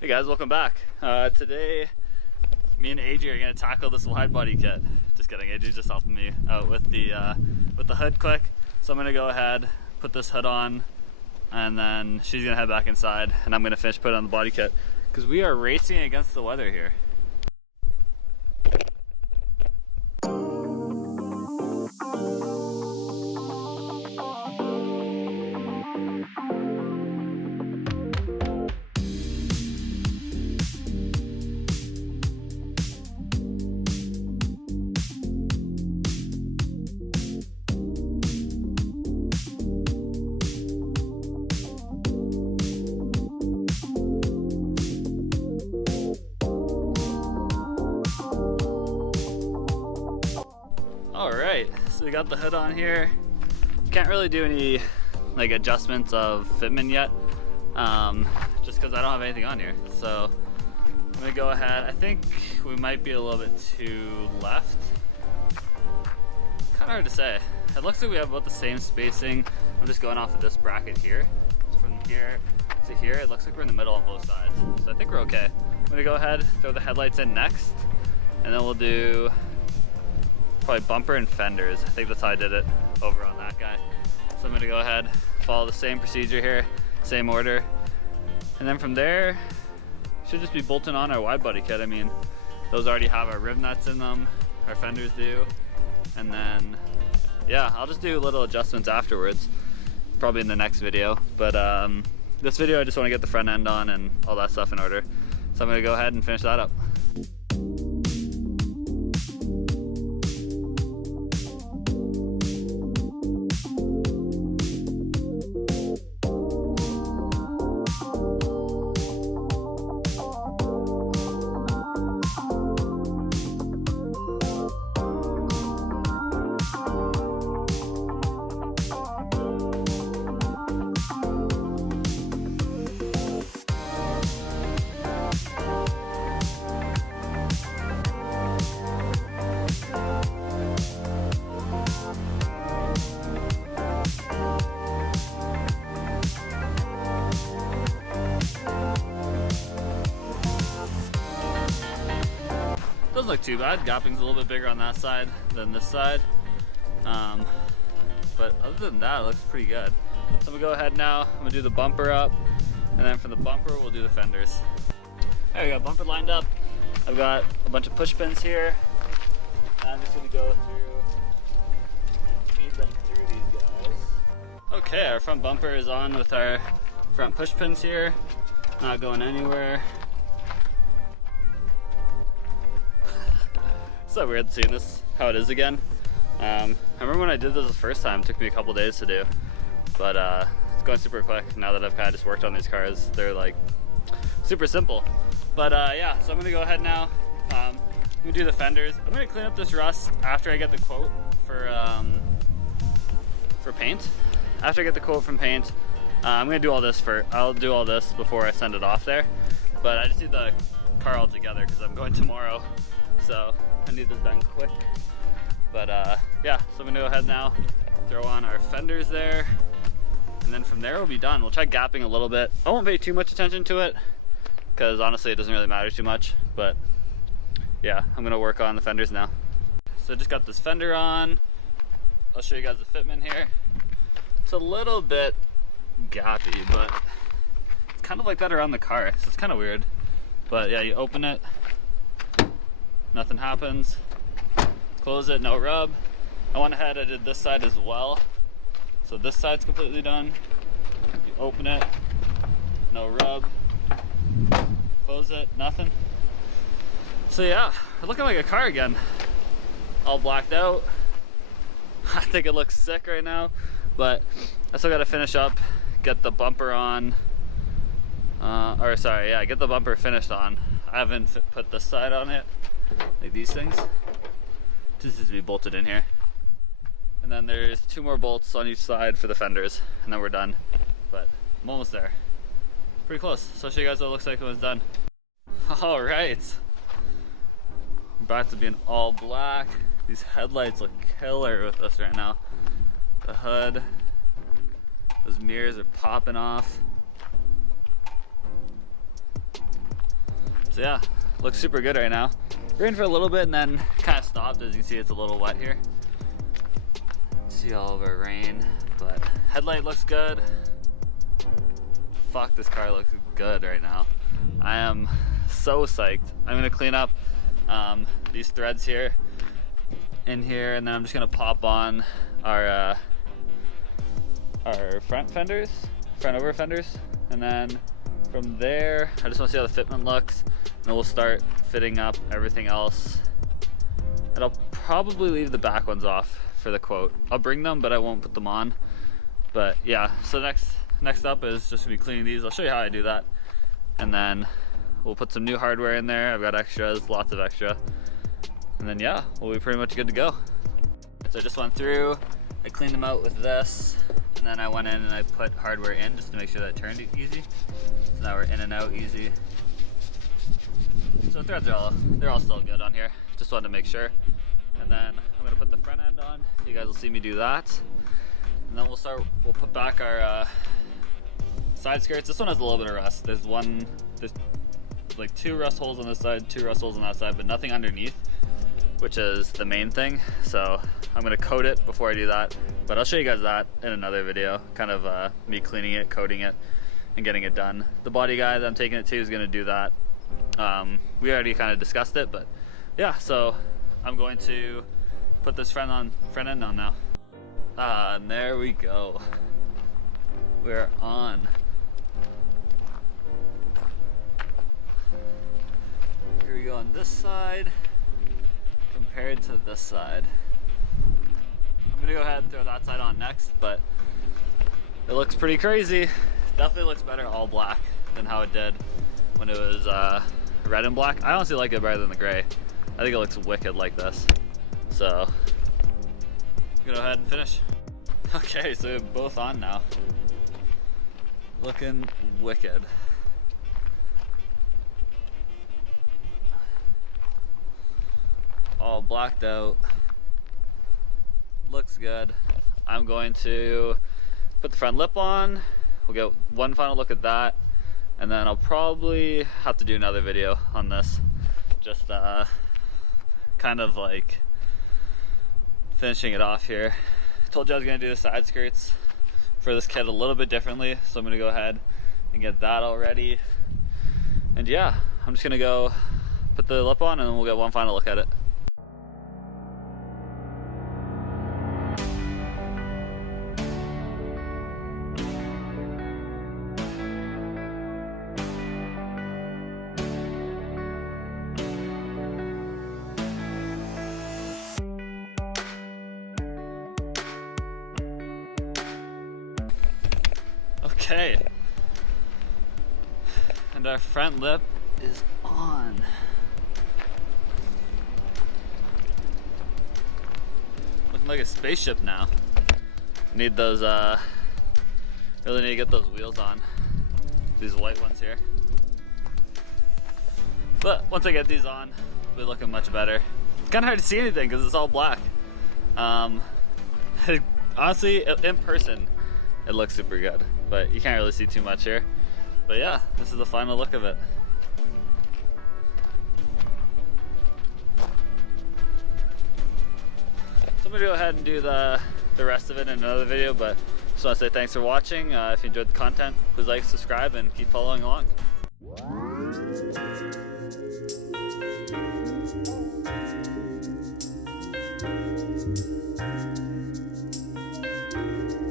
Hey guys, welcome back. Today, me and AJ are gonna tackle this wide body kit. Just kidding, AJ just helped me out with the hood quick. So I'm gonna go ahead, put this hood on, and then she's gonna head back inside, and I'm gonna finish putting on the body kit because we are racing against the weather here. Alright, so we got the hood on here. Can't really do any like adjustments of fitment yet, just because I don't have anything on here. So I'm gonna go ahead. I think we might be a little bit too left. Kind of hard to say. It looks like we have about the same spacing. I'm just going off of this bracket here. So from here to here, it looks like we're in the middle on both sides. So I think we're okay. I'm gonna go ahead, throw the headlights in next, and then we'll do probably bumper and fenders. I think that's how I did it over on that guy. So I'm gonna go ahead, follow the same procedure here, same order. And then from there, should just be bolting on our wide body kit. I mean, those already have our rib nuts in them, our fenders do. And then, yeah, I'll just do little adjustments afterwards, probably in the next video. But this video, I just wanna get the front end on and all that stuff in order. So I'm gonna go ahead and finish that up. Doesn't look too bad. Gapping's a little bit bigger on that side than this side. But other than that, it looks pretty good. So I'm gonna go ahead now, I'm gonna do the bumper up, and then from the bumper, we'll do the fenders. There we go, bumper lined up. I've got a bunch of push pins here. I'm just gonna go feed them through these guys. Okay, our front bumper is on with our front push pins here. Not going anywhere. So weird seeing this, how it is again. I remember when I did this the first time, it took me a couple days to do, but it's going super quick now that I've kind of just worked on these cars. They're like super simple. But yeah, so I'm gonna go ahead now. I'm gonna do the fenders. I'm gonna clean up this rust after I get the quote for paint. After I get the quote from paint, I'm gonna do all this I'll do all this before I send it off there. But I just need the car all together because I'm going tomorrow. So I need this done quick. But yeah, so I'm gonna go ahead now, throw on our fenders there, and then from there we'll be done. We'll try gapping a little bit. I won't pay too much attention to it, because honestly it doesn't really matter too much, but yeah, I'm gonna work on the fenders now. So I just got this fender on. I'll show you guys the fitment here. It's a little bit gappy, but it's kind of like that around the car, so it's kind of weird. But yeah, you open it, nothing happens. Close it, no rub. I went ahead, I did this side as well. So this side's completely done. You open it, no rub. Close it, nothing. So yeah, we're looking like a car again. All blacked out. I think it looks sick right now, but I still gotta finish up, get the bumper on. Get the bumper finished on. I haven't put this side on it, like these things. Just needs to be bolted in here. And then there's 2 more bolts on each side for the fenders, and then we're done. But I'm almost there. Pretty close. So I'll show you guys what it looks like when it's done. All right. We're back to being all black. These headlights look killer with us right now. The hood, those mirrors are popping off. So yeah, looks super good right now. Rained for a little bit and then kind of stopped. As you can see, it's a little wet here. See all of our rain, but headlight looks good. Fuck, this car looks good right now. I am so psyched. I'm gonna clean up these threads here in here, and then I'm just gonna pop on our front fenders, front over fenders, and then from there I just want to see how the fitment looks, and then we'll start fitting up everything else. And I'll probably leave the back ones off for the quote. I'll bring them, but I won't put them on. But yeah, so next up is just gonna be cleaning these. I'll show you how I do that, and then we'll put some new hardware in there. I've got extras, lots of extra, and then yeah, we'll be pretty much good to go. So I just went through, I cleaned them out with this, and then I went in and I put hardware in just to make sure that it turned easy. So now we're in and out easy. So threads are they're all still good on here. Just wanted to make sure. And then I'm gonna put the front end on. You guys will see me do that. And then we'll put back our side skirts. This one has a little bit of rust. There's like 2 rust holes on this side, 2 rust holes on that side, but nothing underneath, which is the main thing. So I'm gonna coat it before I do that, but I'll show you guys that in another video, kind of me cleaning it, coating it, and getting it done. The body guy that I'm taking it to is gonna do that. We already kind of discussed it, but yeah, so I'm going to put this front end on now. And there we go. We're on. Here we go on this side compared to this side. I'm gonna go ahead and throw that side on next, but it looks pretty crazy. Definitely looks better all black than how it did when it was red and black. I honestly like it better than the gray. I think it looks wicked like this. So, go ahead and finish. Okay, so we're both on now. Looking wicked. All blacked out. Looks good. I'm going to put the front lip on. We'll get one final look at that, and then I'll probably have to do another video on this. Just kind of like finishing it off here. I told you I was gonna do the side skirts for this kit a little bit differently, so I'm gonna go ahead and get that all ready. And yeah, I'm just gonna go put the lip on and then we'll get one final look at it. Okay, and our front lip is on. Looking like a spaceship now. Need those, really need to get those wheels on. These white ones here. But once I get these on, it'll be looking much better. It's kind of hard to see anything because it's all black. Honestly, in person, it looks super good, but you can't really see too much here. But yeah, this is the final look of it. So I'm gonna go ahead and do the rest of it in another video, but just want to say thanks for watching. If you enjoyed the content, please like, subscribe, and keep following along.